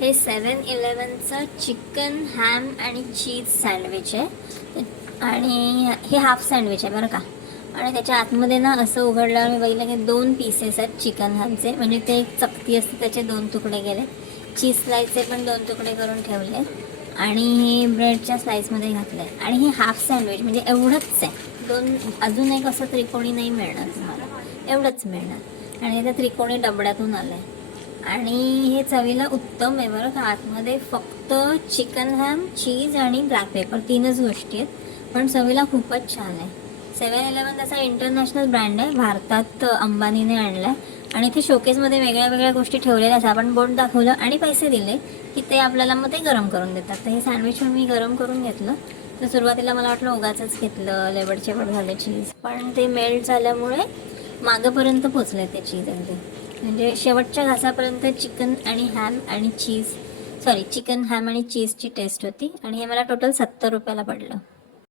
हे 7-Elevenचं chicken ham आणि cheese sandwich आहे आणि हे हाफ सँडविच आहे बरं का. आणि त्याच्या आतमध्ये ना असं उघडल्यावर मी बघितलं की 2 पीसेस आहेत चिकन हॅमचे, म्हणजे ते एक चकती असते त्याचे 2 तुकडे गेले. चीज स्लाइसचे पण 2 तुकडे करून ठेवले आणि ब्रेडच्या स्लाइसमध्ये घातले. आणि हे हाफ सँडविच म्हणजे एवढंच आहे. अजून एक असं त्रिकोणी नाही मिळणार तुम्हाला, एवढंच मिळणार. आणि ते त्रिकोणी डबड्यातून आलं आहे आणि हे चवीला उत्तम आहे बरं का. आतमध्ये फक्त चिकन हॅम, चीज आणि ब्लॅक पेपर 3च गोष्टी आहेत, पण चवीला खूपच छान आहे. 7-Eleven त्याचा इंटरनॅशनल ब्रँड आहे, भारतात अंबानीने आणला आहे. आणि इथे शोकेसमध्ये वेगळ्या वेगळ्या गोष्टी ठेवलेल्या आहेत. आपण बोर्ड दाखवलं आणि पैसे दिले की ते आपल्याला मग ते गरम करून देतात. तर हे सँडविच मी गरम करून घेतलं. तर सुरुवातीला मला वाटलं उगाचच घेतलं, लेबडचेबड झाले चीज, पण ते मेल्ट झाल्यामुळे मागंपर्यंत पोचले ते चीज अगदी, म्हणजे शेवटच्या घासापर्यंत चिकन आणि हॅम आणि चीज, चिकन हॅम आणि चीजची टेस्ट होती. आणि हे मला टोटल 70 रुपयाला पडलं.